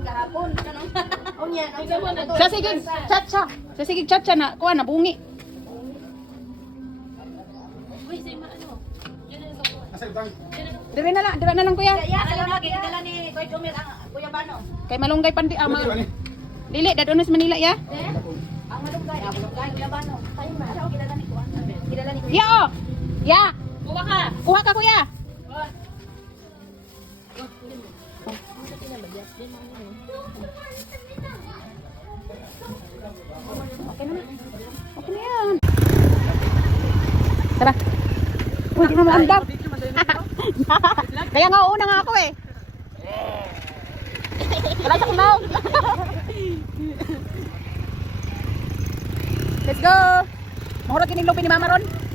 man kahapon. O niya, ang sawa na to. Sa sigig chacha. Sa sigig chacha na kuha na bungi. Dire na lang, dire na lang kuya. Kaya, alam lagi, dala ni Kuya Jomel ang Kuya Bano. Kay malunggay pandi ama. Dili dadon sa Manila ya. Ang malunggay, ang malunggay, Kuya Bano. Tayo na, kilala ni Kuya. Kilala ni Kuya. Ya oh. Ya. Kuha ka. Kuha ka kuya. Okay na. Okay na yan. Tara. Uy, di na maandap. Kaya nga una nga ako eh. Wala sa kumaw. Let's go. Mahurot kining lupi ni Mama Ron.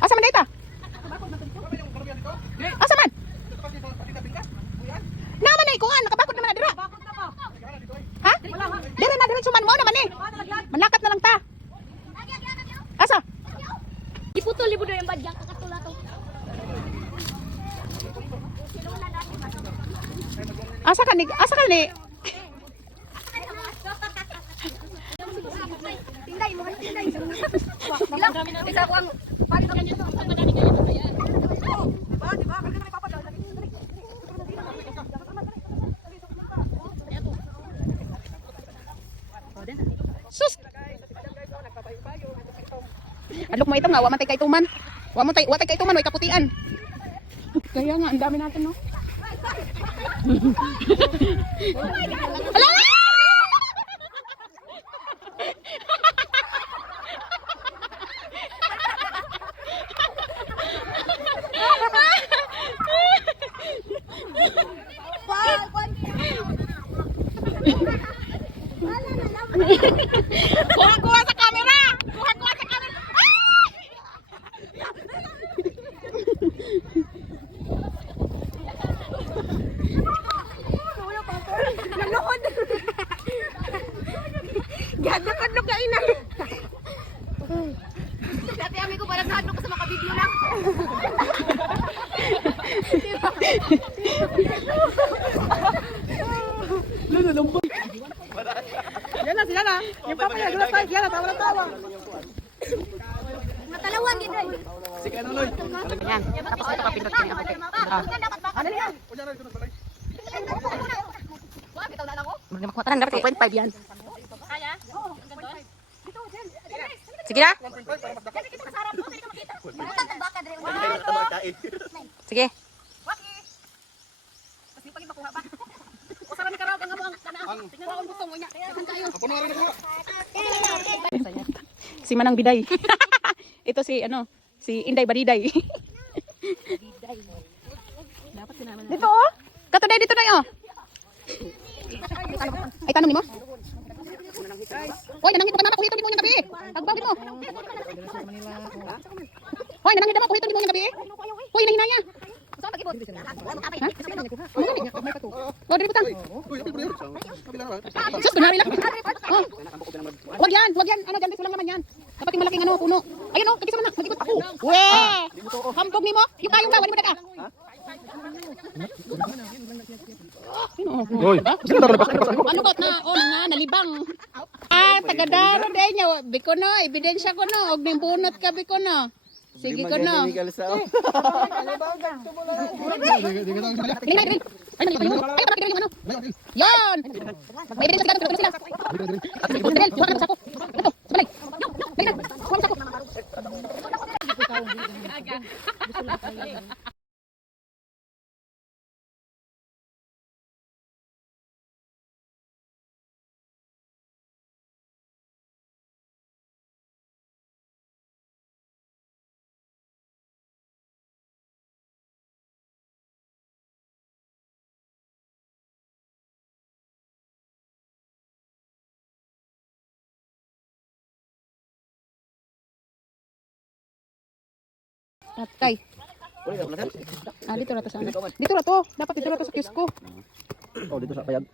Asa man data? Asa man? Naman na ikuan, nakabakod naman na dira. Ha? Dire na diretso man mo naman eh. Manlakat na lang ta. Asa? Iputo libo na yung badyak kakatula to. Asa ka ni? Asa ka ni? Tinday mo, tinday. Ilang, isa ko ang pag sa ganyan. Sus. Adlok mo ito nga, wa man kay tuman. Wa mo tay, wa tay kay tuman, way kaputian. Kaya nga, ang dami natin, no? Ala! Kuha, kuha sa camera! Kuha, kuha sa camera! Nanood. Ganda ka no kain na. Dati ami ko parang hadlo ko sa makabideo lang. Yan na, sila na. Yung papa niya, gulat tayo. Yan na, tawa na tawa. Matalawan gid ay. Yan, tapos ito kapindot kini ako. Ah. Ano yan? Wa bitaw na lang ko. Mga makuha tanan, dapat 2.5 yan. Kaya? Sige na. Kasi kita kasarap mo, hindi ka makita. Butang ng baka dire. Sige. Waki. Kasi pag ipakuha pa. O sarami ka raw ang among kana. Tingnan mo ang butong mo niya. Kaya kan kayo. Si Manang Biday. ito si, ano, si Inday Bariday. dito oh. Katuday dito na oh. Ay, tanong ni mo? Hoy, nanangit kay mama, kuhiton ni mo yung gabi. Tagbawin mo. Hoy, nanangit mo, kuhiton ni mo yung gabi. Hoy, nahinaya. Saan magibot? Oh. Oh. Wag yan, wag yan. Ano, dyan, lang naman yan. Dapat yung malaking ano, puno. Ayun oh, kagisa man na, mag-ikot ako. Weh! Hambog? Yung kayong ka, wali mo na ka. Hoy, sino na Ano oh, nga, nalibang. Ah, tagadaro din niya. Biko no, ebidensya ko no. Og ning bunot ka, biko no. Sige ko no. Tingnan. Ay, nalibang Tatay. Ah, dito na to sa ano. Dito na to. Dapat dito na to sa kios ko. Oh, dito sa payag.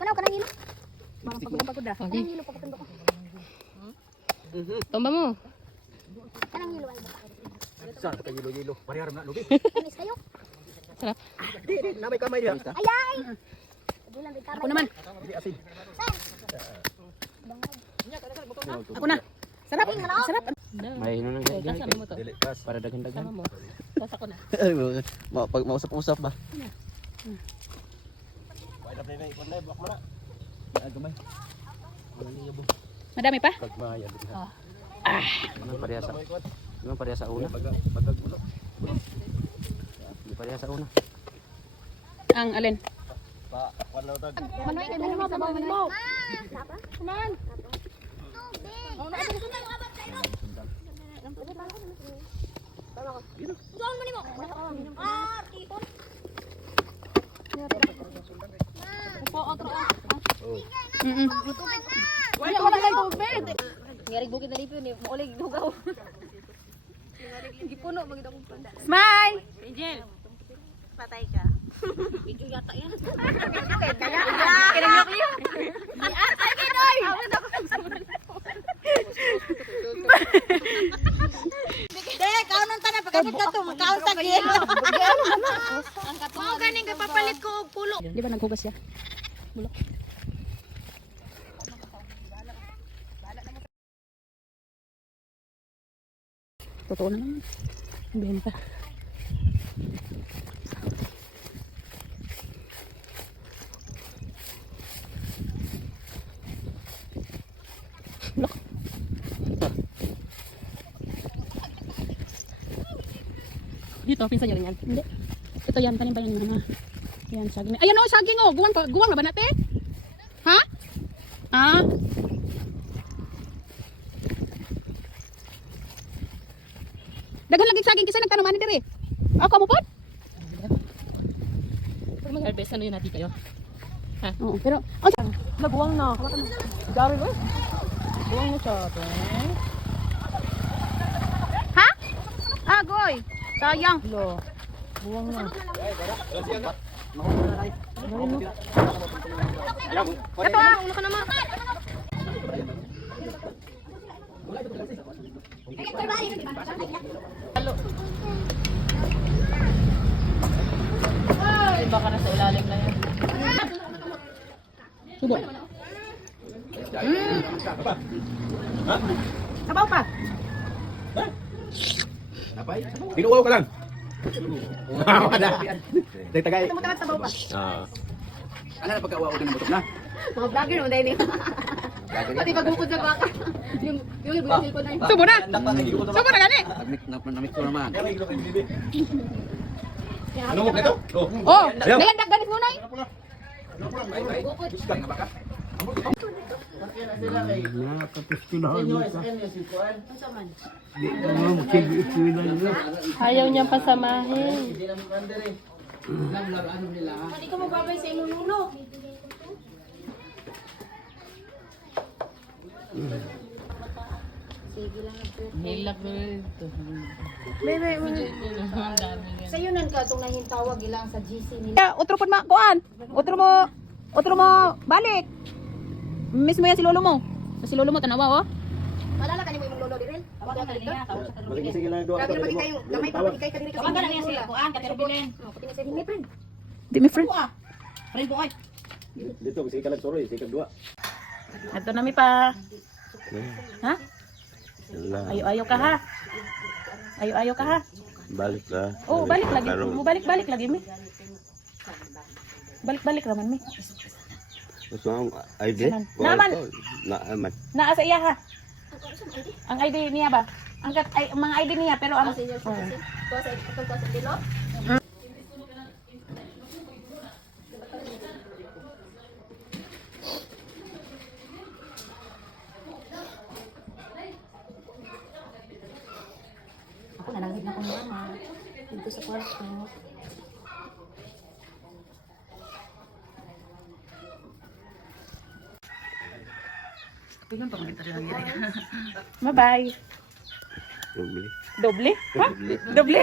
Kanaw, kanang hilo. Mga pagod na. Kanang hilo, pagkatundo ko. Tomba mo. Kanang hilo, ay? Saan pa yilo-yilo? Pariharam na lugi. Kamis kayo. Di, di, namay kamay diha. Ayay! Ako naman. Di asin. Ako na. Sarap. Sarap. May kasama mo to. Dili kas para daghan-daghan. Kasama mo. Tapos ako na. Ay, ma pag mausap-usap ba? Madami pa? Pagmaya din ha. Oh. Ah, ano pareha sa? Ano pareha sa una? Pagag ulo. Di pareha sa una. Ang alin? Manoy, kaya mo sa bawang mo. Sapa? Kuman. Tubig. Oh, na sundan mo abang kayo. Doon mo ni mo. Ah, tipon. Upo, otro. Mm-mm. Wala wala kay tubig. Ngari bukid na dito ni mo ulig dugaw. Gipuno magid akong panda. Smile! Patay ka. Video yata yan. Kaya Kinangyok niyo. Ay kinoy. Dek, pagkabot ka to, giyelo. Ang katong ganing kapapalit ko og pulo. Di ba naghugas siya? Bulok. Totoo na naman. Benta. Dito, pinsan niya rin yan. Hindi. Ito yan, tanim pa yan mama. Yan, saging. Ayan o, saging o. Guwang, pa- guwang na ba natin? Ha? Ha? Daghan lagi saging kasi nagtanuman ni dire. Ako mo pod? Pero mag-harvest, ano yun natin kayo? Oo, pero ang sa- Nagbuwang na. Gary ba? Buwang na siya. Ha? Agoy. Sayang. Lo. Buwang na. Ito ah. Ulo ka naman. Ay, baka nasa ilalim na yan. Subo. Sabaw pa. Tinuaw ka lang. Wala. Dahil tagay. Ito mo talaga sabaw pa. Ah. Ano na pagkauaw ka ng butok na? Mga vlogger mo dahil Pati pagbukod sa baka. Yung yung yung cellphone na yun. Subo na. Subo na gani. Namit ko naman. Ano mo ito? Oh. Oh, nalandak ganis mo nay. Ayaw niyang pasamahin. Hindi ko mababay sa imong nuno. Hilak na rin ito. Sa yun ka itong nahintawag ilang sa GC nila. Ya, utro pod ma kuan. Utro mo utro mo balik. Miss mo yan si lolo mo. Si lolo mo tanawa oh. Malala ka ni mo imong lolo direl. Tawag ka dito. Sige lang doon. Grabe na pag kayo. Gamay pa pag kayo kadiri kasi. Tawag ka na niya sila. Kuan katerbilin. Pati na sa himi friend. Di mi friend. Friend ko kay. Dito, sige ka lang sorry, sige ka dua. Ato na mi pa. Ha? Ayo-ayo ka ha. Ayo-ayo ka ha. Balik ka. Oh, balik lagi. Mo balik-balik lagi mi. Balik-balik raman mi. Gusto mo ID? Naman. Naman. Na, aman. Naa sa iya ha. Ang ID niya ba? Ang kat ay, mga ID niya pero ang Senior citizen. Ko sa itong ko sa dilo. Ako nalangit na kong mama. Dito sa kwarto. Bye-bye. Bumili. Doble? Ha? Doble?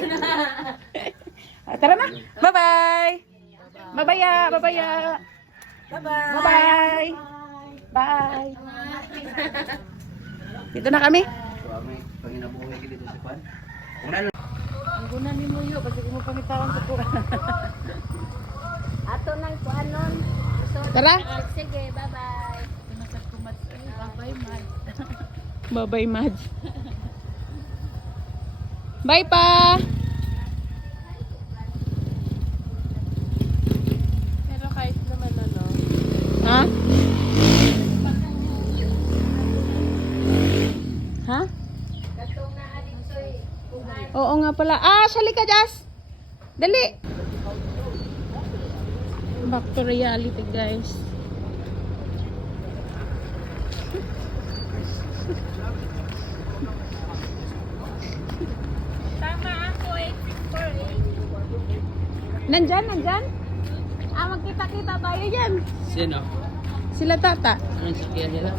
Ah, Tara na. Bye-bye. Babaya, babaya. Bye-bye. Bye-bye. Bye. Dito na kami. Panginabuhay dito sa Kwan. Guna ni yun kasi mo pangitawan sa kuha. Ato nang kuanon. Tara. Sige, bye-bye. Bye-bye, Mads. Bye pa. Pero kahit naman ano, Ha? Ha? Oo nga pala. Ah, sali ka, Jas. Dali. Back to reality, guys. Nandyan, nandyan. Ah, magkita-kita tayo dyan. Sino? Sila tata. Anong sakyan nila?